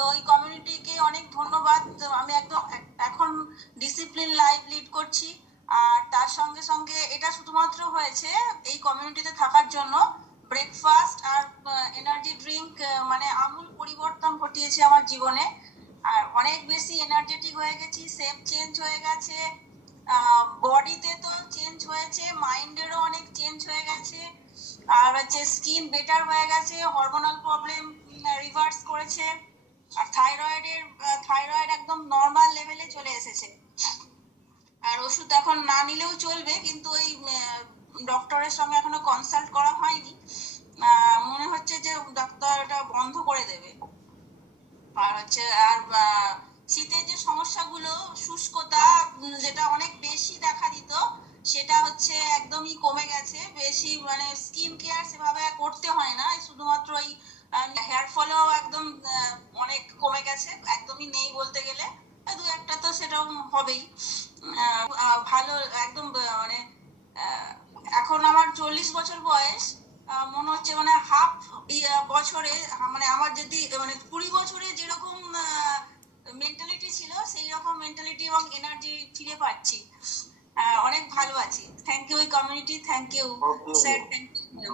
তো এই কমিউনিটিকে অনেক ধন্যবাদ। আমি একদম এখন ডিসিপ্লিন লাইফ লিড করছি। আর তার সঙ্গে সঙ্গে এটা শুধুমাত্র হয়েছে এই কমিউনিটিতে থাকার জন্য। ব্রেকফাস্ট আর এনার্জি ড্রিঙ্ক মানে আমূল পরিবর্তন ঘটিয়েছে আমার জীবনে। আর অনেক বেশি এনার্জেটিক হয়ে গেছি, সেপ চেঞ্জ হয়ে গেছে, বডিতে তো চেঞ্জ হয়েছে, মাইন্ডেরও অনেক চেঞ্জ হয়ে গেছে। আর হচ্ছে স্কিন বেটার হয়ে গেছে, হরমোনাল প্রবলেম রিভার্স করেছে, আর থাইরয়েড একদম নর্মাল লেভেলে চলে এসেছে। আর ওষুধ এখন না নিলেও চলবে, কিন্তু ওই ডক্টরের সঙ্গে এখনো কনসাল্ট করা হয়নি। মনে হচ্ছে যে ডাক্তার এটা বন্ধ করে দেবে। আর হচ্ছে আর শীতের যে সমস্যাগুলো, শুষ্কতা যেটা অনেক বেশি দেখা দিত, সেটা হচ্ছে একদমই কমে গেছে। বেশি মানে স্কিন কেয়ার সেভাবে করতে হয় না, শুধুমাত্র ওই হেয়ার ফলও একদম অনেক কমে গেছে, একদমই নেই বলতে গেলে। দু একটা তো সেটাও হবেই। ভালো একদম মানে এখন আমার 40 বছর বয়স। মনে হচ্ছে মানে হাফ বছরে, মানে আমার যদি মানে 20 বছরে যেরকম মেন্টালিটি ছিল, সেই রকম মেন্টালিটি এবং এনার্জি ফিরে পাচ্ছি। অনেক ভালো আছি। থ্যাংক ইউ এই community, thank you sir, thank you.